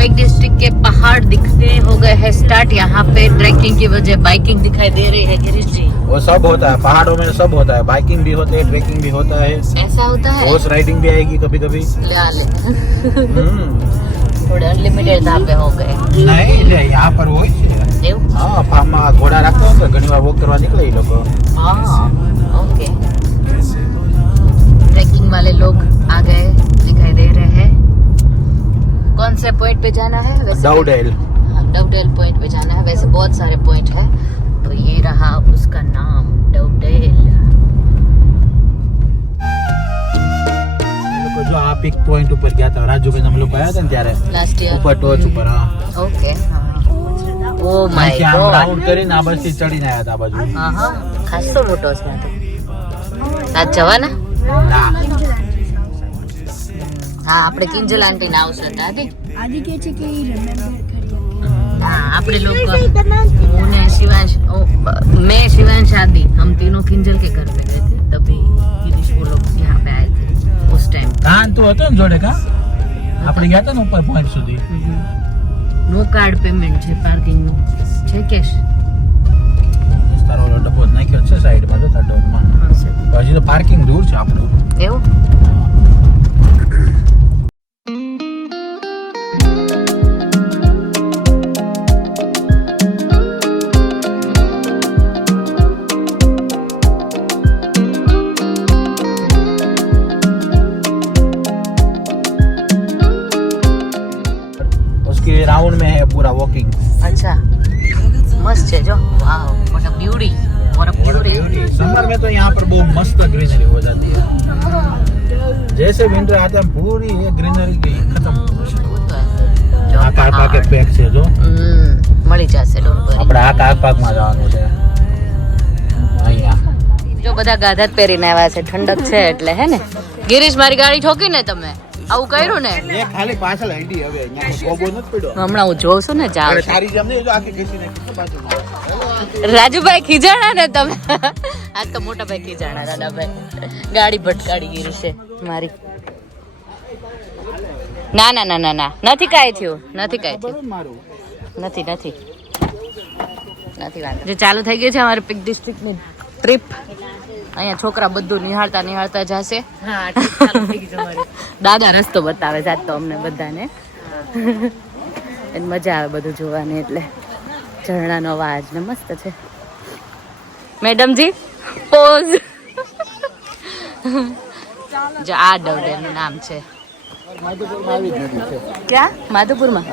Pack district के पहाड़ दिखने हो गए हैं स्टार्ट। यहाँ पे ट्रैकिंग की वजह बाइकिंग दिखाई दे रही है गिरीश जी। वो सब होता है पहाड़ों में, सब होता है, बाइकिंग भी होती है, ट्रैकिंग भी होता है, ऐसा होता है। हॉर्स राइडिंग भी आएगी कभी कभी। थोड़े अनलिमिटेड ધાબે हो गए नहीं यहाँ पर वो हाँ फार्म में घोड़ा रखते हो तो घनी बार वॉक करवा निकले ये लोग। ओके ट्रैकिंग वाले लोग आ गए दिखाई दे रहे हैं। कौन से पॉइंट पे जाना है? वैसे डाउडेल। डाउडेल पॉइंट पे जाना है। वैसे बहुत सारे पॉइंट है, तो ये रहा उसका नाम डाउडेल। जो आप एक पॉइंट ऊपर गया था राजू भाई हम लोग गया था ત્યારે लास्ट ईयर ऊपर टॉर्च ऊपर। हाँ okay oh my God round કરીને આ બસથી ચડીને આવ્યા હતા આ બાજુ। હા હા ખાસો મોટો છે તો સાથ જવાના। ના હા આપણે કિંજલ આંટી ના આવશે દાદી आदि के छे के रिमेम्बर करिए। हाँ આપણે लोग मैं शिवांश शिवांश आदि हम तीनों किंजल के घर पे गए थे, तभी गिरीश वो लोग यहाँ पे आए थे उस टाइम। કાન તો હતો ને જોડે કા આપણે ગયા હતા ને ઉપર પોઈન્ટ સુધી। નો કાર્ડ પેમેન્ટ છે પાર્કિંગ નું છે કેશ। તારો ડબ્બો નાખ્યો છે સાઈડમાં જો થર્ડમાં। હજી તો પાર્કિંગ દૂર છે આપણું એવું। राउंड में है पूरा वॉकिंग। अच्छा मस्त है जो वाह what a beauty what a beauty. Summer में तो यहाँ पर बहुत मस्त ग्रीनरी हो जाती है। जैसे विंटर आता है पूरी ये ग्रीनरी की खत्म। આકા પાકે પેક છે જો મળી જશે ડોન્ટ વરી। આપણે આકા પાકમાં જવાનું છે અહીંયા। જો બધા ગાધા જ પહેરીને આવ્યા છે, ઠંડક છે એટલે હે ને। ગિરીશ મારી ગાડી ઠોકી ને તમે આવું કર્યું ને એ ખાલી પાછળ આઈડી હવે અહીંયા ગોબો નથી પડ્યો। હમણાં હું જોઉં છું ને જાવ સારી જેમ ને જો આખી ખેંચી નાખી પાછળ। રાજુભાઈ ખીજાણા ને તમે આજ તો મોટા ભાઈ ખીજાણા રાણાભાઈ ગાડી ભટકાડી ગિરીશે મારી। ના ના ના ના ના નથી કાંઈ થયું નથી કાંઈ થયું નથી નથી નથી વાંધો। જે ચાલુ થઈ ગઈ છે અમારી પીક ડિસ્ટ્રિક્ટની ટ્રીપ। અહીંયા છોકરા બધું નિહાળતા નિહાળતા જશે। દાદા રસ્તો બતાવે જાત તો અમને બધાને મજા આવે બધું જોવાની। એટલે ઝરણાનો અવાજ ને મસ્ત છે। મેડમજી પોઝ જો આ ડવડેલનું નામ છે ક્યાં માધુપુરમાં।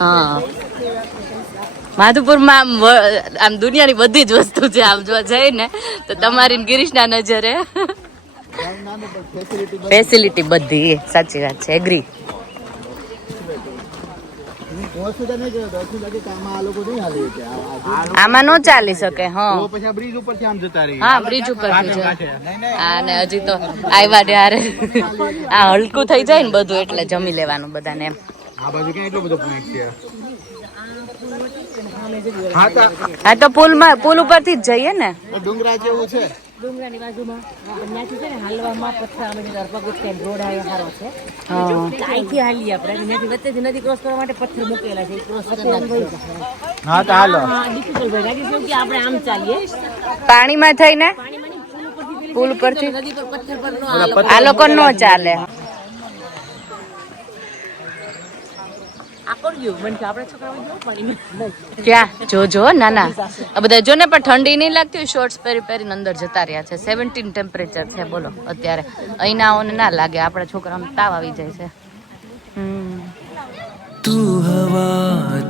હા માધુપુરમાં આમ દુનિયાની બધી જ વસ્તુ છે આમ જોવા જઈએ ને તો તમારી ગિરીશના નજરે ફેસિલિટી બધી સાચી વાત છે એગ્રી। આમાં નો ચાલી શકે। હા બ્રિજ ઉપર થી આમ જતા રહી। હા બ્રિજ ઉપર થી હા ને હજી તો આવ્યા ત્યારે આ હલકું થઈ જાય ને બધું એટલે જમી લેવાનું બધાને એમ। આ બાજુ ક્યાં એટલો બધો પોઈન્ટ છે। હા તો પુલ ઉપરથી જ જઈએ ને। ડુંગરા જેવું છે ડુંગરાની બાજુમાં ત્યાંથી છે ને હાલવામાં પથ્થર અમે ધરપગત કે રોડ આવ્યો સારો છે અહીંથી હાલી આપણે ત્યાંથી વચ્ચેથી નદી ક્રોસ કરવા માટે પથ્થર મૂકેલા છે ક્રોસ હા તો હાલો ડિફિકલ્ટ ભાઈ લાગે છે કે આપણે આમ ચાલીએ પાણીમાં થઈને પુલ ઉપરથી નદી પર પથ્થર પર નો આ લોકો નો ચાલે। ક્યાં જો ના ના આ બધા જો ને પણ ઠંડી નહીં લાગતી શોર્ટ્સ પહેરી પહેરીને અંદર જતા રહ્યા છે। 17 ટેમ્પરેચર છે બોલો અત્યારે। અહીંના આઓને ના લાગે, આપણા છોકરાઓને તાવ આવી જાય છે। તું હવા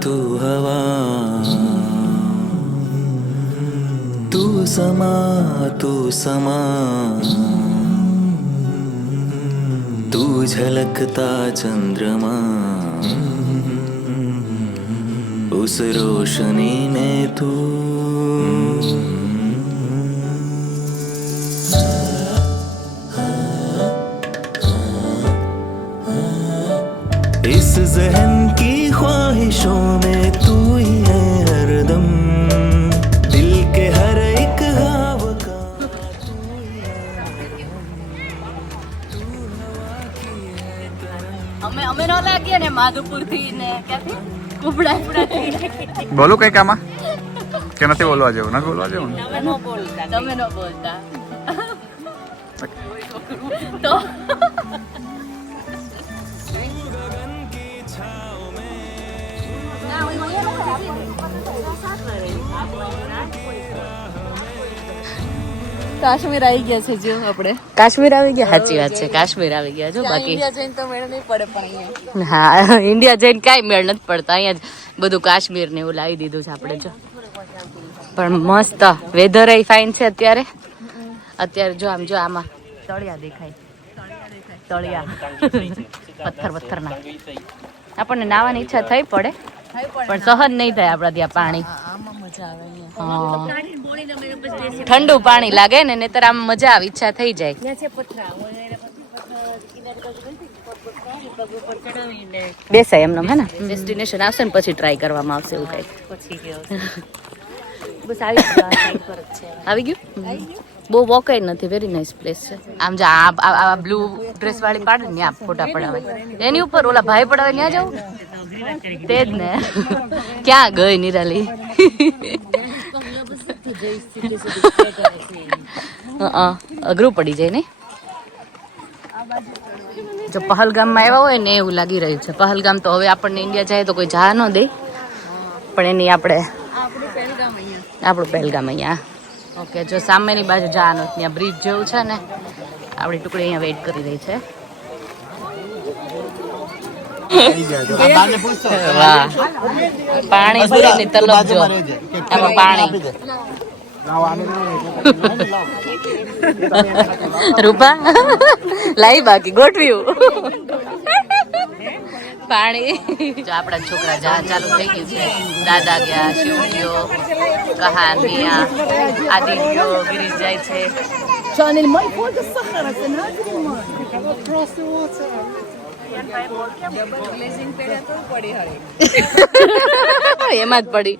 તું સમા તું ઝલકતા ચંદ્रमा उस रोशनी में तू इस ज़हन की ख्वाहिशों में तू ही है हरदम दिल के हर एक ख्वाब का અમે નો લાગીએ ને માધુપુર થી ને ક્યાંથી કુબડા બોલું કઈક આમાં કે નથી બોલવા જેવું? નથી બોલવા જેવું ને? તમે ન બોલતા તો કાશ્મીર આવી ગયા છે જો આપણે કાશ્મીર આવી ગયા સાચી વાત છે કાશ્મીર આવી ગયા જો બાકી ઇન્ડિયા જઈને તો મેળ નહીં પડે પણ હા ઇન્ડિયા જઈને કાંઈ મેળ નથી પડતા અહીંયા જ બધું કાશ્મીર ને એવું લાવી દીધું છે આપણે જો પણ મસ્ત વેધર એ ફાઇન છે અત્યારે જો આમ જો આમાં તળિયા દેખાય તળિયા પથ્થર ના આપણને નાવાની ઈચ્છા થઈ પડે પણ સહન નહીં થાય આપણા ત્યાં પાણી ઠંડુ પાણી લાગે ને નહીતર આમ મજા આવે ઈચ્છા થઈ જાય બેસાય એમને હે ને ડેસ્ટિનેશન આવશે ને પછી ટ્રાય કરવામાં આવશે એવું કઈ બસ આવી ગયું બહુ વોકાઈ નથી વેરી નાઇસ પ્લેસ છે આમ જો આ બ્લુ ડ્રેસ વાળી પાડે ને આ ફોટા પડાવે એની ઉપર ઓલા ભાઈ પડાવે ત્યાં જવું તે જ ને ક્યાં ગઈ નિરાલી અઘરું પડી જાય ને જો પહલગામમાં આવ્યા હોય ને એવું લાગી રહ્યું છે પહલગામ તો હવે આપણને ઇન્ડિયા જાય તો કોઈ જા ન દે પણ એની આપણું પહેલગામ અહીંયા ઓકે જો સામેની બાજુ જવાનું ત્યાં બ્રિજ જેવું છે ને આપણી ટુકડી અહીંયા વેઇટ કરી રહી છે વાહ પાણી ભરીને તલબ જો આમાં પાણી રૂપા લાઈ બાકી ગોઠવ્યું પાણી જો આપણા છોકરા જા ચાલુ થઈ ગયું છે દાદા ગયા શિવ ગયો કહાન મિયા આદિ ગયો ગિરીશ જાય છે એમાં જ પડી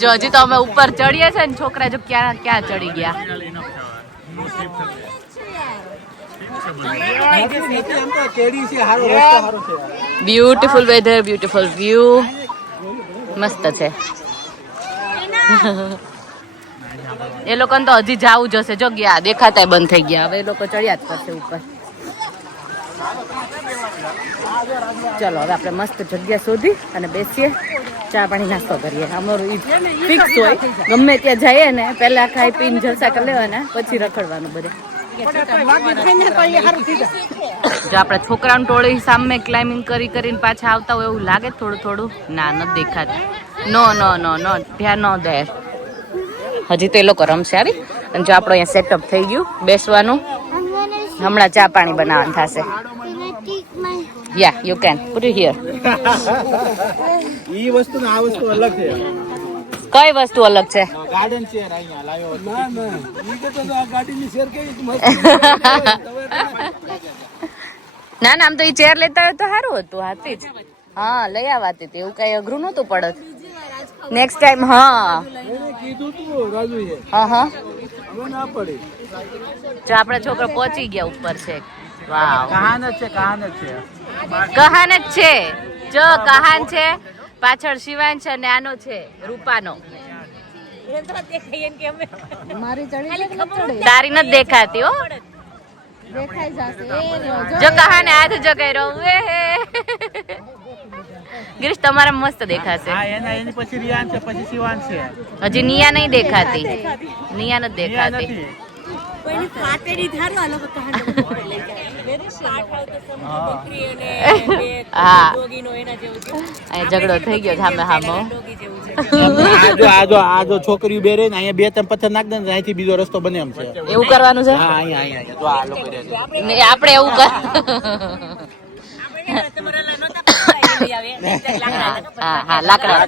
જો હજી તો અમે ઉપર ચડીએ છે ને છોકરા જો ક્યાં ક્યાં ચડી ગયા બ્યુટીફુલ વેધર બ્યુટીફુલ વ્યૂ મસ્ત છે એ લોકોને તો હજી જાવું જશે જો ગયા દેખાતા બંધ થઈ ગયા હવે એ લોકો ચડ્યા જ કરશે ઉપર ચલો હવે આપણે મસ્ત જગ્યા શોધી અને બેસીએ ચા પાણી નાસ્તો કરીએ અમારું ફિક્સ હોય ગમે ત્યાં જઈએ ને પહેલા ખાઈ પીને જલસા કરી લેવાના પછી રખડવાનું બધે જો આપણા છોકરાનું ટોળી સામે ક્લાઇમ્બિંગ કરીને પાછા આવતા હોય એવું લાગે થોડું ના નથી દેખાતું નો ધ્યાન ન દે હજી તો એ લોકો રમશે આવી અને જો આપણું અહીંયા સેટઅપ થઈ ગયું બેસવાનું હમણાં ચા પાણી બનાવવાનું થશે યા you can put it here ઈ વસ્તુ ને આ વસ્તુ અલગ છે કઈ વસ્તુ અલગ છે ગાર્ડન ચેર અહીંયા લાવ્યો ના ઈ તો આ ગાડીની ચેર કેવી મસ્ત ના આમ તો ઈ ચેર લેતા હોય તો સારું હતું હાથી જ હા લઈ આવાતી હતી એવું કઈ અઘરું નતું પડત નેક્સ્ટ ટાઈમ હા કીધું તું રાજુએ હા હવે ના પડી જો આપણા છોકરા પહોંચી ગયા ઉપર છે વાવ કહાન જ છે કહાન જ છે જો કહાન છે પાછળ શિવાન છે અને આનો છે રૂપાનો તારી નથી દેખાતી હો જો કહાને હાથ જો કર્યો ગિરીશ તમારા મસ્ત દેખાશે એની પછી રિયાન છે પછી શિવાન છે હજી નિયા નહીં દેખાતી નિયા નથી દેખાતી હા ઝઘડો થઈ ગયો સામે સામો આ છોકરીઓ બેરે ને અહીંયા 2-3 પથ્થર નાખ દે ને અહીંથી બીજો રસ્તો બને એમ છે એવું કરવાનું છે હા અહીંયા જો આ લોકો રહે છે આપણે એવું કર હા લાકડા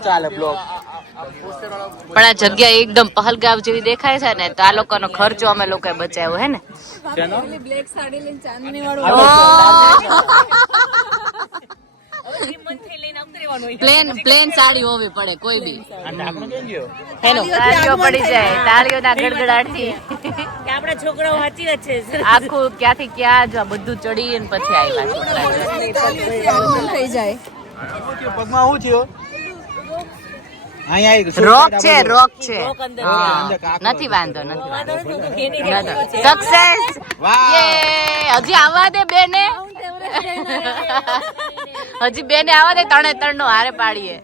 ચાલે બ્લોક પણ આ જગ્યા એકદમ પહલગામ જેવી દેખાય છે ને તો આ લોકોનો ખર્ચો અમે લોકોએ બચાવ્યો હે ને પ્લેન સાડી હોવી પડે કોઈ બી તાળીઓ પડી જાય તાળીઓના ગડગડાટથી આપણા છોકરાઓ સાચી વાત છે. આખું ક્યાંથી ક્યાં જ આ બધું ચડીને પછી આવ્યા છોકરા. થઈ જાય. પગમાં શું થયો? અહીંયા એક રોક છે, રોક છે. રોક અંદર હા. અંદર કાંકરો નથી વાંધો, નથી વાંધો. એની સક્સેસ. વાહ. હજી આવવા દે બેને. હજી બેને આવવા દે, 3 નો હારે પાડીએ.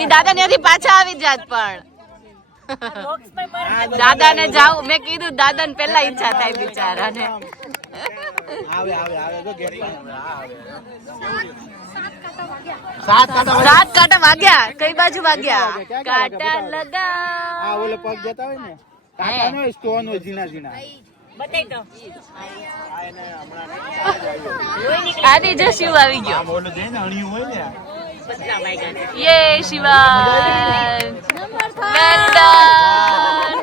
ઈ દાદા ને હજી પાછા આવી જાત પણ દાદા ને જાવ મેં કીધું દાદા ને પેલા ઈચ્છા થાય બિચારા ને. આવે જો ગેટ પર આવે. 7 કાંટા 7 કાંટા વાગ્યા. કઈ બાજુ વાગ્યા? કાંટા લગા. આ ઓલે પગ જતા હોય ને કાંટા નો સ્ટોન હોય ઝીણા બતાઈ દો. આદિ જો શિવ આવી ગયો. આમ ઓલું જઈને અણિયું હોય ને યે શિવાન. Well done.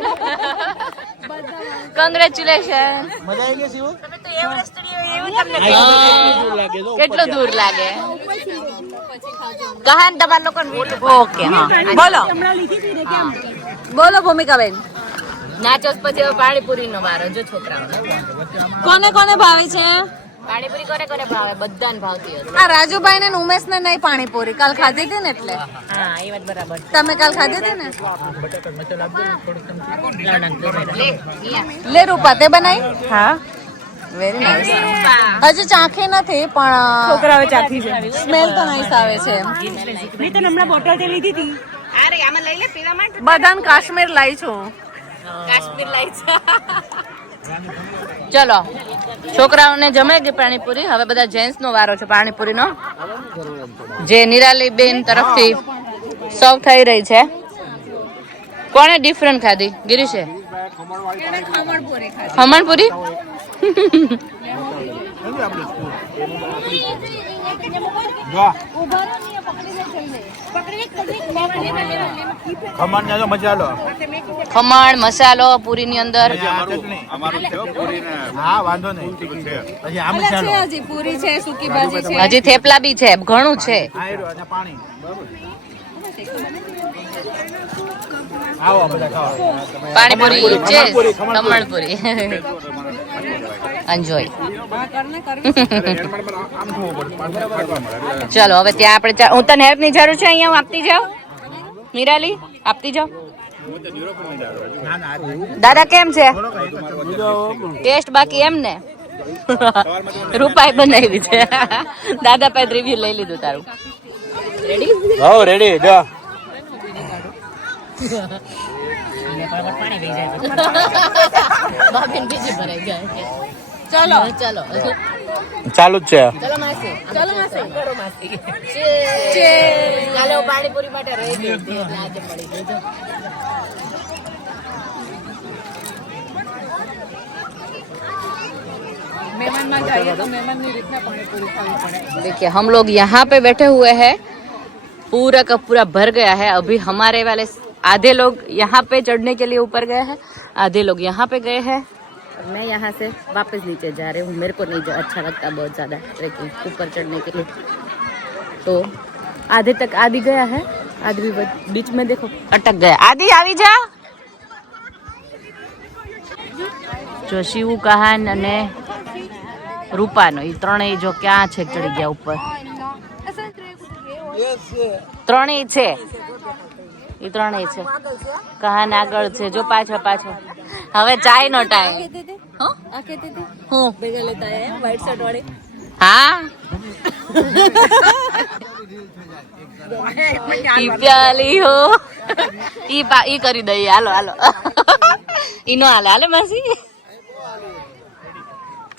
કોંગ્રેચ્યુલેશન. મજા આવી ગઈ શિવ? કેટલું દૂર લાગે? કહાન તમારા લોકો ઓકે હા બોલો બોલો ભૂમિકાબેન. નાચો પછી હવે પાણીપુરી નો વારો જો છોકરાઓ. કોને કોને ભાવે છે? પાણીપુરી કોને ભાવે? બધાને ભાવતી હશે. આ રાજુભાઈ ને ઉમેશ ને નહીં પાણીપુરી. કાલ ખાધી હતી ને એટલે. હા એ વાત બરાબર. તમે કાલ ખાધી હતી ને? લે અહીંયા. લે રૂપા તે બનાવી? હા વેરી નાઇસ. હજુ ચાખી નથી પણ છોકરાઓ ચાખી છે. સ્મેલ તો નાઇસ આવે છે. મેં તો હમણાં બોટલ તે લીધી હતી. અરે આમાં લઈ લે પીવા માટે. બધાને કાશ્મીર લાવી છું. કાશ્મીર લાઈ છે. ચલો છોકરાઓને જમે ગઈ પાણીપુરી. હવે બધા જેન્ટ્સ નો વારો છે પાણીપુરી નો, જે નિરાલી બેન તરફથી સર્વ થઈ રહી છે. કોણે ડિફરન્ટ ખાધી? ગિરીશે ખમણપુરી. ખમણ ને મસાલો ખમણ મસાલો પૂરી ની અંદર. હા વાંધો નહીં. પછી આ મસાલો હજી પૂરી છે, સૂકી ભાજી છે. હજી થેપલા બી છે, ઘણું છે. આયરો અને પાણી. આવો બધા ખાવા. પાણીપુરી છે, ખમણપુરી. એન્જોય. ચલો હવે ત્યાં આપણે હું તને હેલ્પ ની જરૂર છે અહીંયા હું આપતી જાઉં. નિરાલી આપતી જાઉં. દાદા કેમ છે ટેસ્ટ? બાકી એમ ને રૂપાઈ બનાવી છે. દાદા પાસે રિવ્યુ લઈ લીધું તારું. રેડી? હો રેડી જો. પાણી વહી જાય. બાબીન બીજી ભરાઈ જાય. ચલો ચલો ચાલુ જ છે. ચલો માસી. ચલો માસી. કરો માસી. ચાલો પાણીપુરી માટે રહી ગઈ હતી એટલે આજે મળી ગઈ. જો देखिए हम लोग यहाँ पे बैठे हुए हैं, पूरा का पूरा भर गया है. अभी हमारे वाले आधे लोग यहाँ पे चढ़ने के लिए ऊपर गए हैं, आधे लोग यहाँ पे गए हैं. मैं यहाँ से वापस नीचे जा रही हूँ. मेरे को नहीं अच्छा लगता बहुत ज्यादा ट्रेकिंग ऊपर चढ़ने के लिए. तो आधे तक आदि गया है, आदि भी बीच में देखो अटक गया. आदि આવી જા. જો શિવ કહાન અને રૂપાનો એ ત્રણેય જો ક્યાં છે ચડી ગયા ઉપર. ત્રણેય છે, એ ત્રણેય છે. કહાન આગળ છે જો પાછો પાછો. હવે ચાય નો ટાઈમ. હું ભેગા લેતા આયા વ્હાઈટ શર્ટ વાળી. હા ઈ પ્યાલી હો ઈ કરી દઈએ. હાલો હાલો ઈ નો હાલે. હાલે માસી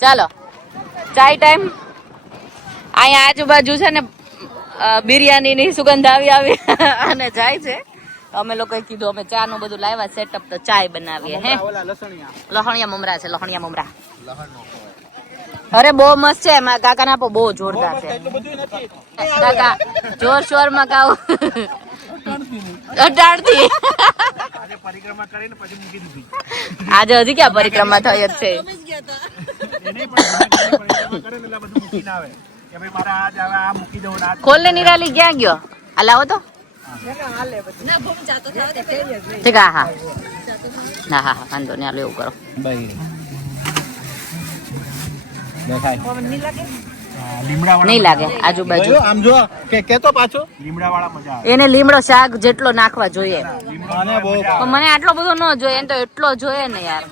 ચાલો ચાય ટાઈમ. અહીંયા આજુબાજુ છે ને બિરયાની ની સુગંધ આવી આવી અને જાય છે. અમે લોકોએ કીધું અમે ચા નું બધું લાવ્યા સેટઅપ તો ચાય બનાવીએ. હે લહણિયા મમરા છે, લહણિયા મમરા. અરે બહુ મસ્ત છે. મારા કાકા ના આપો બહુ જોરદાર છે. કાકા જોર શોર માં ગાવ અટાડતી. પરિક્રમા કરીને પછી મૂકી દીધી. આજે હજી ક્યાં પરિક્રમા થઈ જ છે. કે ભાઈ મારે આજ હવે આ મૂકી દઉં ને આ ખોલ ને નિરાલી ક્યાં ગયો? આ લાવો તો ઠીક હા હા હા હા વાંધો નહીં હાલો એવું કરો. દેખાય લીમડા નહીં લાગે આજુબાજુ. વાળા આમ જો કે તો પાછો લીમડા વાળા મજા આવે. એને લીમડો શાક જેટલો નાખવા જોઈએ મને બહુ પણ મને આટલો બધો ન જોઈએ. એને તો એટલો જોઈએ ને યાર.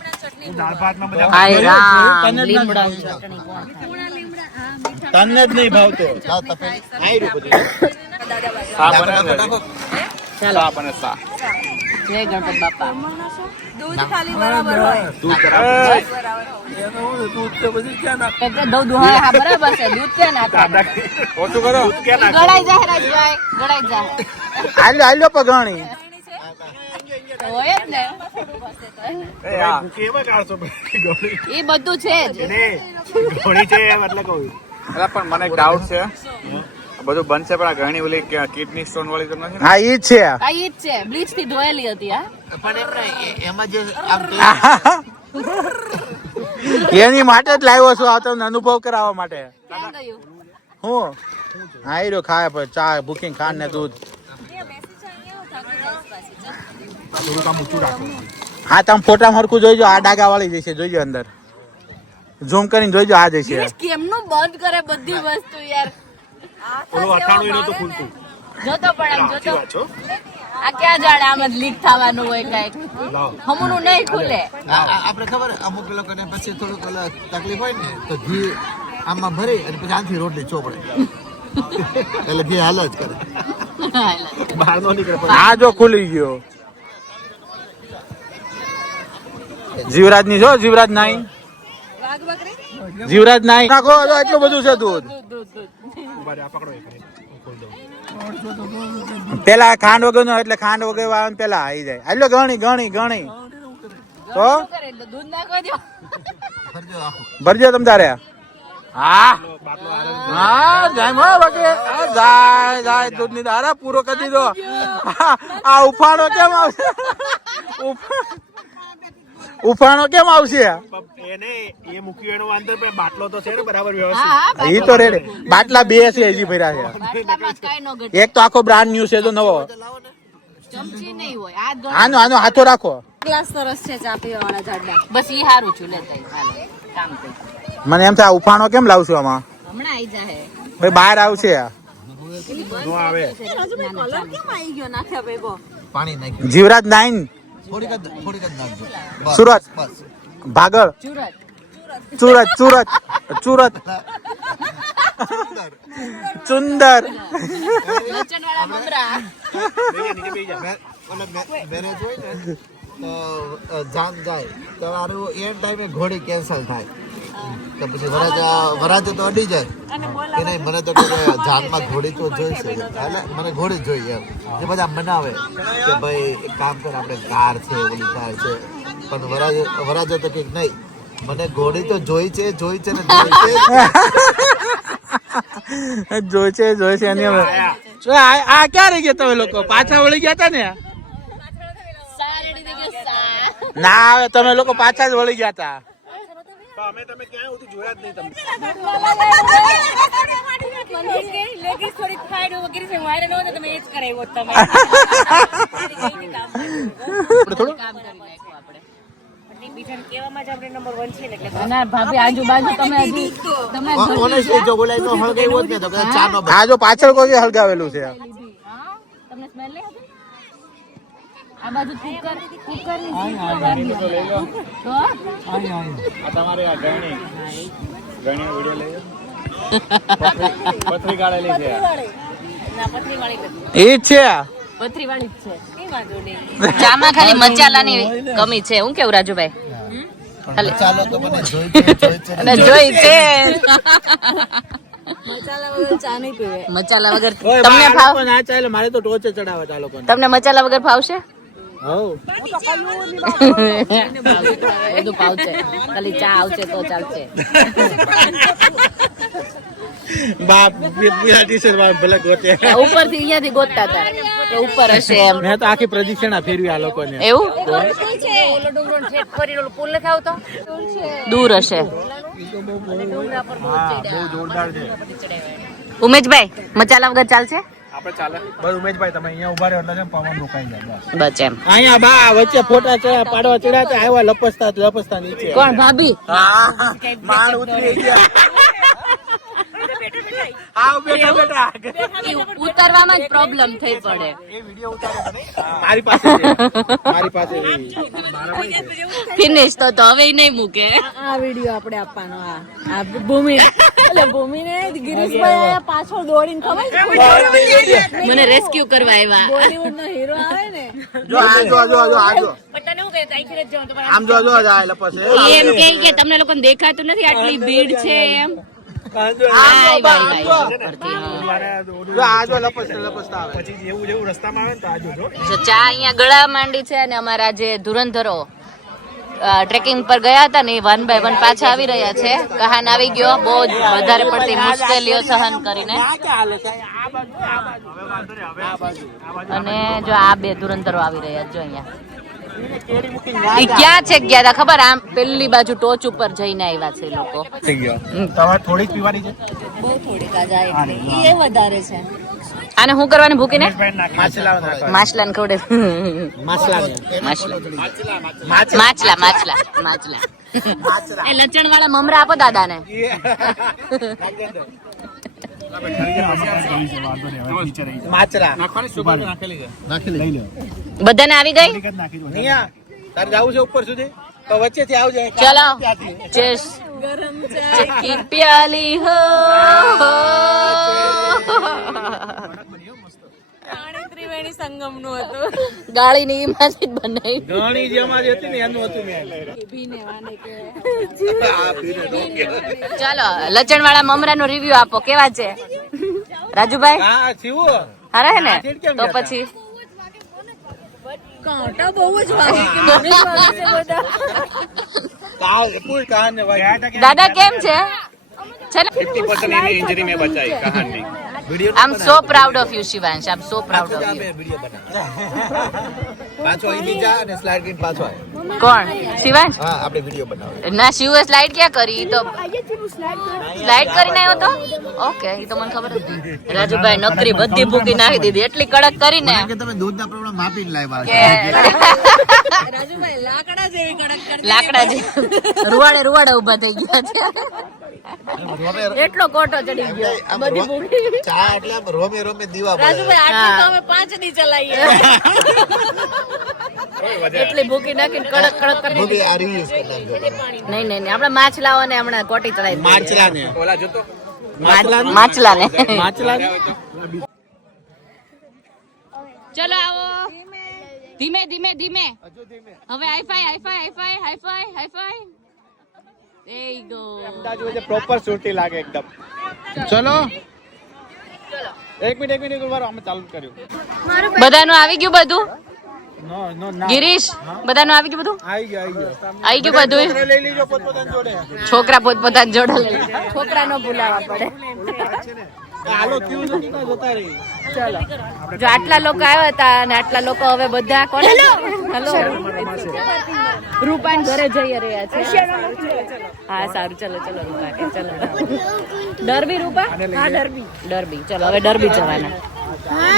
દાળ ભાતમાં બધા હાય રામ લીમડા તને જ નહીં ભાવતો આયરું બધું જય ગણપત બાપા. દૂધ ખાલી બરાબર હોય. દૂધ હા બરાબર છે. દૂધ ક્યાં નાખવાનું? ઓછું કરો ગળાઈ જાય રાજભાઈ, ગળાઈ જાય. આલ્યો પગાણી હોય જ ને કેવા કાઢશો એ બધું છે જ. ઘોડી છે એટલે કહું. અરે પણ મને એક ડાઉટ છે, બધું બનશે પણ આ ઘણી ઓલી કિડની સ્ટોન વાળી તો નથી ને? હા ઈ જ છે આ ઈ જ છે. બ્લીચ થી ધોયેલી હતી. એની માટે જ લાવ્યો છું આ તમને અનુભવ કરાવવા માટે. ક્યાં ગયું? હું આયરો ખાય પછી ચા બુકિંગ ખાંડ ને દૂધ. હા તમે ફોટા હરખું જોઈજો. આ ડાગા વાળી જશે જોઈજો અંદર ઝૂમ કરીને જોઈજો. આ જશે કેમનું બંધ કરે બધી વસ્તુ યાર. જોતો પણ આમ જોતો. આ ક્યાં જાણે આમ જ લીક થવાનું હોય કઈક. હમુનું નહીં ખુલે. આપણે ખબર અમુક લોકોને પછી થોડુંક તકલીફ હોય ને તો ઘી આમાં ભરી અને પછી આથી રોટલી ચોપડે એટલે ઘી હાલ જ કરે. બહાર નો નીકળે. આ જો ખુલી ગયો જીવરાજ ની. જો જીવરાજ નાઈ, જીવરાજ નાઈ નાખો તો એટલું બધું છે દૂધ. પેલા ખાંડ વગર નો એટલે ખાંડ વગર વાળા પેલા આવી જાય. એટલે ગણી ગણી ગણી તો દૂધ નાખવા દો. ભરજો તમ તારે. હા હા જાય મો બાકી આ જાય જાય દૂધ ની દારા પૂરો કરી દીધો. આ ઉફાણો કેમ આવશે? ઉફાણો કેમ આવશે? ઈ તો રેડે. બાટલા બે છે હજી ભર્યા છે. બાટલામાં કાંઈ ન ઘટે. એક તો આખો બ્રાન્ડ ન્યુ છે તો નવો. ચમચી નહીં હોય. આ ગણ- આનો આનો હાથો રાખો. ગ્લાસ સરસ છે ચા પીવાવાળા જાડા. બસ ઈ હારું છું લેતા ઈ. હાલો કામ થઈ. મને એમ થાય ઉફાણો કેમ લાવશું આમાં? હમણાં આઈ જાહે. ભાઈ બહાર આવશે. કલર કેમ આવી ગયો નાખ્યા ભેગો? પાણી નાખ્યું જીવરાજ નાઈન થોડીક જ નાખજો બસ, સુરત બસ ભાગળ ચુરત. સુરત સુરત સુરત ચુંદર લચણવાળા મમરા. મેરેજ હોય ને તો જાન જાય તો મારું એમ ટાઈમે ઘોડી કેન્સલ થાય તો પછી વરાજો તો અડી જાય કે નહીં મને તો કે જાનમાં ઘોડી તો જોઈશે એટલે મને ઘોડી જ જોઈએ એમ જે બધા મનાવે કે ભાઈ એક કામ કર આપણે કાર છે ઓલી કાર છે પણ વરાજો તો કે નહીં મને ઘોડી તો જોઈ છે ને જોઈ છે જોઈ છે એની હવે. આ ક્યાં રહી ગયા તમે લોકો? પાછા વળી ગયા હતા ને? સારડી ને કે સા. ના હવે તમે લોકો પાછા જ વળી ગયા હતા. લેગીસ થોડીક ફાઈડ વગેરે છે મારે ન તમે એ જ કરાવ્યો તમે. થોડું કામ કરી નાખ્યું આપણે. બીજાને કહેવામાં જ આપણે નંબર 1 છે ને એટલે ના ભાભી આજુબાજુ તમે હજી તમે ઓનેસ્ટલી જો બોલાય તો હળગાઈ હોત ને તો કદાચ ચા નો આ જો પાછળ કોઈ હળગાવેલું છે. તમને સ્મેલ નહીં આવતી? આ બાજુ કુકર ની તો તમારે આ ગણી વિડીયો લઈ પથરી કાઢેલી છે. ના પથરી વાળી નથી. એ જ છે. પથરી વાળી જ છે. કઈ વાંધો નહીં. ચામાં ખાલી મસાલાની કમી છે. હું કેવું રાજુભાઈ? ચાલો તો મને જોઈ છે અને જોઈ છે મસાલા વગર ચા નહીં પીવે. મસાલા વગર તમને ભાવ? ના ચાલે મારે તો ટોચે ચડાવે આ લોકોને. તમને મસાલા વગર ભાવશે? હઉ બધું ભાવશે. ખાલી ચા આવશે તો ચાલશે. બાપ પીળા ટી-શર્ટ વાળા ભલે ગોતે. ઉપરથી અહીંયાથી ગોતતા હતા કે ઉપર હશે એમ. મેં તો આખી પ્રદક્ષિણા ફેરવી આ લોકોને. એવું ઓલો ડુંગરો છેક ફરી ઓલો પુલ નથી આવતો દૂર હશે. ડુંગરા પર બહુ હા બહુ જોરદાર છે. ચડાવ્યા ઉમેશભાઈ મચાલા વગર ચાલશે આપણે ચાલે. બસ ઉમેશભાઈ તમે અહીંયા ઉભા રહ્યો એટલે છે ને પવન રોકાઈ જાય બસ. બસ એમ અહીંયા બા વચ્ચે ફોટા પાડવા ચડ્યા આવ્યા લપસતા નીચે. કોણ ભાભી માણ ઉતરી ગયા. આવ બેઠા બેઠા ઉતરવામાં જ પ્રોબ્લેમ થઈ પડે. મારી પાસે ફિનિશ તો હવે ઈ નહીં મૂકે. આ વિડીયો આપણે આપવાનો આ ભૂમિ એટલે ભૂમિને ગિરીશભાઈ આયા પાછળ દોડીને ખબર છે મને રેસ્ક્યુ કરવા આવ્યા. બોલીવુડ નો હીરો આવે ને જો આ જો આમ જો જાય લપસે. એમ કે તમને લોકોને દેખાતું નથી આટલી ભીડ છે એમ. જો આ જો લપસતા આવે. જો ચા અહીંયા ગળા માંડી છે અને અમારા જે ધુરંધરો ટ્રેકિંગ પર ગયા હતા ને એ 1 by 1 પાછા આવી રહ્યા છે. કહાન આવી ગયો બહુ જ વધારે પડતી મુશ્કેલીઓ સહન કરીને. અને જો આ બે ધુરંધરો આવી રહ્યા છે. જો અહીંયા ઈ ક્યાં છે ગયા હતા ખબર? આમ પેલી બાજુ ટોચ ઉપર જઈને આવ્યા છે લોકો. થઈ ગયો. તમારે થોડીક પીવાની છે. બહુ થોડીક આ જાય એટલે એ વધારે છે. આને શું કરવાની ભૂકીને? માછલા માછલા ને ખવડે. માછલા એ લચણ વાળા મમરા આપો દાદા ને. માછલા બધાને આવી ગઈ. અહીંયા તારે જવું છે ઉપર સુધી તો વચ્ચેથી આવજે. ચલો ચેસ કી પ્યાલી હો રાણી ત્રિવેણી સંગમ નું હતું ગાળી ની માંથી જ બનાવી. ઘણી જે અમારી હતી ને એનું હતું મેં. ચાલો લચણ વાળા મમરા નો રિવ્યુ આપો. કેવા છે રાજુભાઈ? હા થયું. હારા હે ને? તો પછી કાંટા બહુ જ વાગે કે મને જ વાગે છે બધા. પૂરી કહાન ને ભાઈ. દાદા કેમ છે? છે ને 50% એની ઇન્જરી મેં બચાવી કહાનની. I am so proud of you Shivansh. I am so proud of you. પાછો અહીં નીચા અને સ્લાઇડ કરીને પાછો આવે. કોણ? શિવાંશ? હા આપણે વિડીયો બનાવો. ના શિવે સ્લાઇડ ક્યાં કરી? ઈ તો સ્લાઇડ કરીને આવ્યો તો. ઓકે ઈ તો મને ખબર હતી. રાજુભાઈ નકરી બધી ભૂકી નાખી દીધી એટલી કડક કરીને કે તમે દૂધના પ્રમાણ માપીને લાવ્યા કે રાજુભાઈ લાકડા જેવી કડક કરી લાકડા જે રૂવાડે ઉભા થઈ ગયા છે. એટલો કોટો ચડી ગયો બધી ભૂકી. ચા એટલે આમ રોમે રોમે દીવા પડે. રાજુભાઈ આટલી તો અમે 5 દી ચલાવીએ એટલી ભૂકી નાખીને કડક કરી ભૂલી દીધી. આ reuse કરી નાખજો. નહીં આપણે માછલાઓને હમણાં કોટી ચડાવી દીધી. માછલા ને ઓલા જોતો માછલાને માછલા ને ચલો આવો ધીમે હવે હાઈ ફાઈ પ્રોપર સુટી લાગે એકદમ. ચલો એક મિનિટ ઉભા અમે ચાલુ કર્યું. બધાનું આવી ગયું બધું? નો ગિરીશ બધાનું આવી ગયું બધું? આવી ગયો આવી ગયું બધું. લઈ લીજો પોતપોતાની જોડે. છોકરા પોતપોતાની જોડે લઈ લે. છોકરા નો ભૂલાવા પડે. હાલો ક્યુ નથી ના જોતા રહી. ચલો જો આટલા લોકો આવ્યા હતા અને આટલા લોકો હવે બધા કોણ? હેલો રૂપાન ઘરે જઈ રહ્યા છે. હા સારું ચલો રૂપા કે ચલો. ડરબી રૂપા? હા ડરબી. ચલો હવે ડરબી જવાના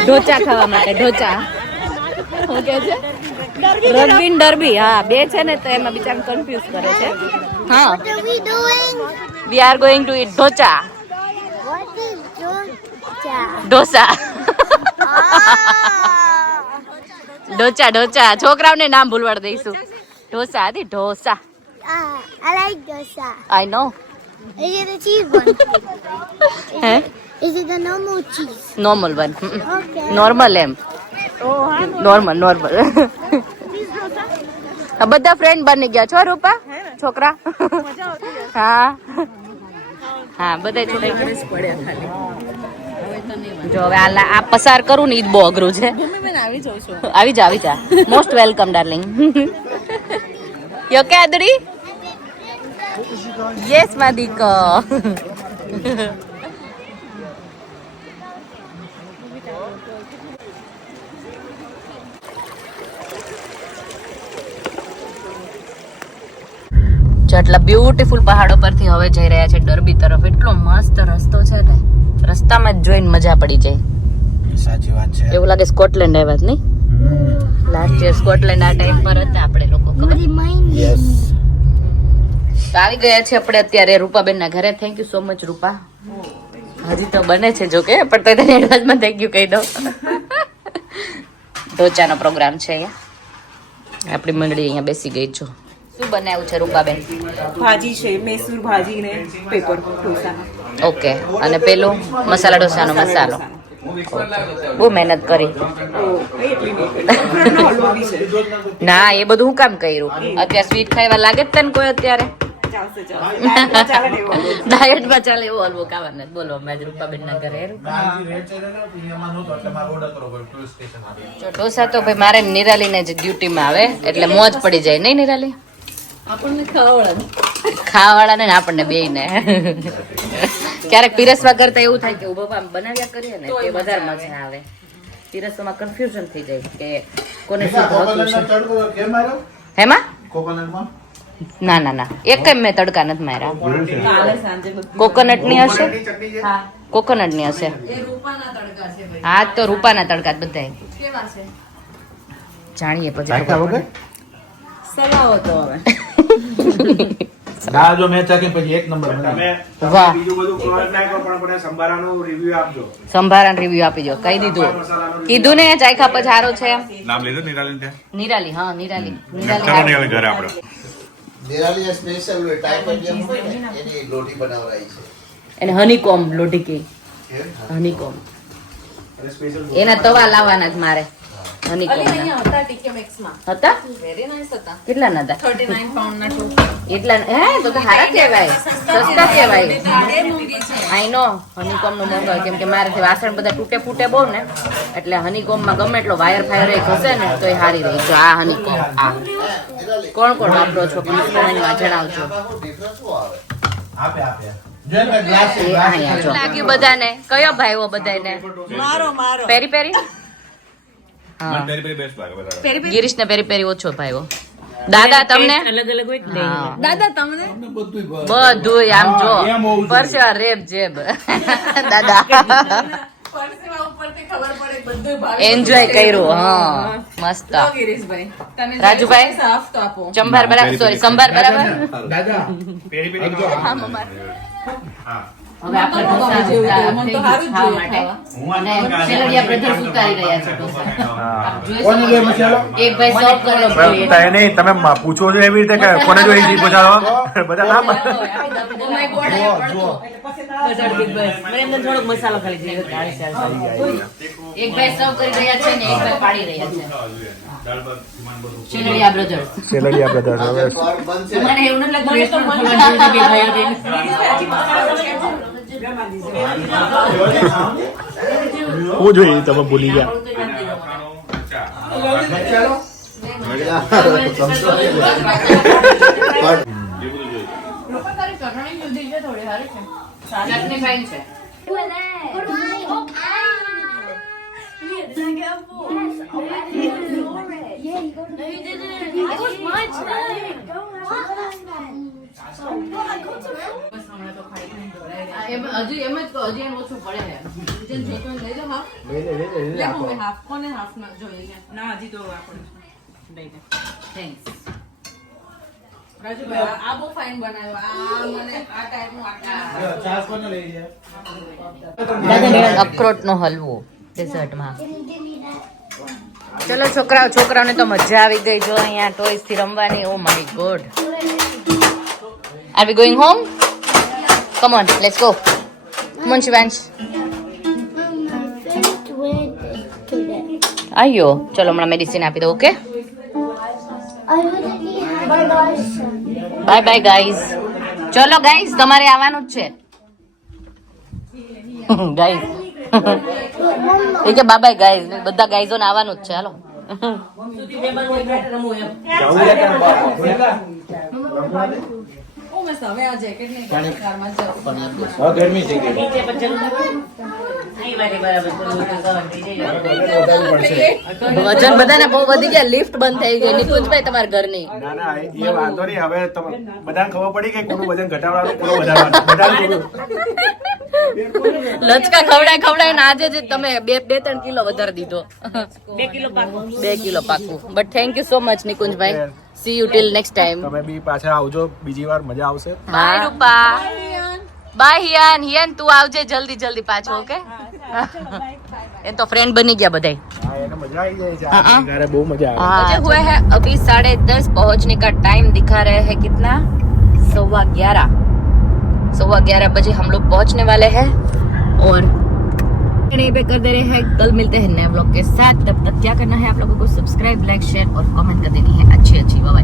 ઢોચા ખાવા માટે. ઢોચા શું કે છે? રગ્બી ને ડરબી. હા બે છે ને તો એમાં બિચારા કન્ફ્યુઝ કરે છે. હા we are going to eat ઢોચા. ઢોસા ઢોચા છોકરાઓને નામ ભૂલવાડ દઈશું. ઢોસા હતી dosa. I like dosa. I know. Is it the cheese one? હે Is it the normal cheese? Normal one. Okay. Normal એમ. નોર્મલ બધા ફ્રેન્ડ બની ગયા છો રૂપા છોકરા? હા બધા છોકરા જો હવે આ પસાર કરું ને ઈ બહુ અઘરું છે. આવી જા મોસ્ટ વેલકમ ડાર્લિંગ. યો કેદરી યસ માદિકો. આટલા બ્યુટીફુલ પહાડો પરથી હવે જઈ રહ્યા છે ડરબી તરફ. એટલો મસ્ત રસ્તો છે ને રસ્તામાં જ જોઈને મજા પડી જાય. સાચી વાત છે. એવું લાગે સ્કોટલેન્ડ આવ્યા જ નહીં? લાસ્ટ યર સ્કોટલેન્ડ આ ટાઈમ પર હતા આપણે લોકો. ખબર? યસ. તો આવી ગયા છે આપણે અત્યારે રૂપાબેન ના ઘરે. થેન્ક યુ સો મચ રૂપા. હજી તો બને છે જો કે, પણ તો તને એડવાન્સમાં થેન્ક યુ કહી દઉં. ઢોચાનો પ્રોગ્રામ છે અહીંયા. આપણી મંડળી અહીંયા બેસી ગઈ છો. શું બનાવ્યું છે રૂપાબેન? ભાજી છે, મૈસૂર ભાજી ને પેપર ઢોસા. ઓકે. અને પેલું મસાલા ઢોસાનો મસાલો. બહુ મહેનત કરી. ના એ બધું હું કામ કર્યું? અત્યારે સ્વીટ ખાવા લાગે જ તને કોઈ અત્યારે? ડાયટમાં ચાલે એવો હલવો ખાવાના. બોલો અમે રૂપાબેન ના ઘરે ઢોસા તો ભાઈ મારે નિરાલી ને જ ડ્યુટીમાં આવે એટલે મોજ પડી જાય નહીં નિરાલી? આપણને ખાવાવાળા ને આપણને બેય ને. ક્યારેક પીરસવા કરતા એવું થાય કે ઉભા બનાવ્યા કરીએ ને તે વધારે મજા આવે. પીરસવામાં કન્ફ્યુઝન થઈ જાય કે કોને શું ભાવતું છે. હેમાં? ના ના ના, એક મેં તડકા નથી માર્યા. કોકોનટ ની હશે? કોકોનટ ની હશે. હા તો રૂપાના તડકા બધા જાણીએ પછી. સલાવો તો હવે દાળ જો મેં ચાખી પછી એક નંબર. વાહ, બીજું બધું ખોરાક નાખો પણ આપણે સંભારાનો રિવ્યુ આપજો. સંભારાનો રિવ્યુ આપી દો. કહી દીધું, કીધું ને ચાખ્યા પછી સારો છે. નામ લીધું નિરાલી ત્યાં? નિરાલી, હા નિરાલી. ચાલો નિરાલી નિરાલી ઘરે આપણે. નિરાલી સ્પેશિયલ ટાઈમ હોય ને એની લોટી બનાવરાઈ છે. એને હનીકોમ લોટી કે હનીકોમ એના તવા લાવવાના જ મારે. હનીકોમ હતા? કેટલા ના હતા? 39 પાઉન્ડ ના ટુ. એટલા? હે તો સારા કહેવાય, સસ્તા કહેવાય. આઈ નો હનીકોમ નું મોંઘો, કેમ કે મારેથી વાસણ બધા તૂટે ફૂટે બહુ ને, એટલે હનીકોમ માં ગમે એટલો વાયર ફાયર ઘસે ને તો એ હારી રહી. જો આ હનીકોમ, આ કોણ કોણ વાપરો છો કમેન્ટમાં જણાવજો. લાગ્યું બધાને? કયો ભાઈઓ બધાને? પેરી પેરી. હા, ગિરીશ ને પેરી પેરી ઓછો ભાઈઓ. દાદા તમને? અલગ અલગ હોય ને. હા. દાદા તમને બધું આમ જો પરસેવા રેબ જેબ. દાદા એન્જોય કર્યું. હા મસ્ત. ગિરીશભાઈ તમે રાજુભાઈ સાફ તો આપો. ચંભાર બરાબર, સોરી સંભાર બરાબર. દાદા પેરી પેરી હવે આપણે ઢોસા મને તો સારું જ ખાવા જોઈએ માટે. અને શેલડિયા બ્રધર્સ ઉતારી રહ્યા છે ઢોસા. કોને જોઈએ મસાલો? એક ભાઈ સર્વ કરો જોઈએ. નહીં તમે પૂછો છો એવી રીતે કે કોને જોઈ છે પૂછાડો બધા નામ Oh my God, બજાર બિગ બસ. મને એમને થોડોક મસાલો ખાલી જોઈએ. એક ભાઈ સર્વ કરી રહ્યા છે ને એક ભાઈ પાડી રહ્યા છે. શેલડિયા બ્રધર્સ. સેલડિયા બ્રધર હવે મને એવું નથી લાગતું restaurant હું જોઈએ તમે ભૂલી ગયા. ચટણી ફાઇન છે. હજી એમ જ કહો, હજી એમ ઓછું પડે છે. ના હજી તો આપણે Thanks. રાજુભાઈ આ બહુ ફાઇન બનાવ્યો. આ મને આ ટાઈપનું આટલા અખરોટ નો હલવો ડેઝર્ટમાં. ચલો છોકરાઓને તો મજા આવી ગઈ. જો અહીંયા ટોયસ થી રમવાની. Oh my God. Are we going home? Come on, let's go. Come on, Shivansh. Finished with today. આયો, ચલો હમણાં મેડિસિન આપી દો. Okay, I already had my son. Bye bye guys. ચલો ગાઈઝ, તમારે આવવાનું જ છે. ગાઈઝ એ કે બાય ગાઈઝ, બધા ગાઈઝો ને આવવાનું જ છે. હાલો. હવે આ જેકેટ નહીં કારમાં જાઉં. ગરમી થઈ ગઈ. વજન બધાને બહુ વધી ગયા, લિફ્ટ બંધ થઈ ગઈ. નિકુંજભાઈ તમારા ઘરની ના ના એ વાંધો નહીં. હવે બધાને ખબર પડી કે કોનું વજન ઘટાડવાનું કોનું વધારવાનું બધાને લચકા ખવડાય ને આજે જ તમે 2-3 કિલો વધારી દીધો. 2 કિલો પાકું. 2 કિલો પાકું. But thank you so much નિકુંજભાઈ. See you till next time. તમે બી પાછા આવજો બીજી વાર, મજા આવશે. By Rupa. બાય હિયાન. હિયાન તું આવજે જલ્દી પાછો. ઓકે. એ તો फ्रेंड बनी गया बधाई. હા એને मजा आई જાય છે. ઘરે બહુ મજા આવે. बजे हुए हैं अभी 10:30. पहुंचने का टाइम दिखा रहे हैं कितना, 11:15 बजे हम लोग पहुंचने वाले हैं और यहीं पे कर दे रहे हैं. कल मिलते हैं नए व्लॉग के साथ. तब तक क्या करना है आप लोगों को, सब्सक्राइब, लाइक, शेयर और कमेंट कर देनी है अच्छी बाय.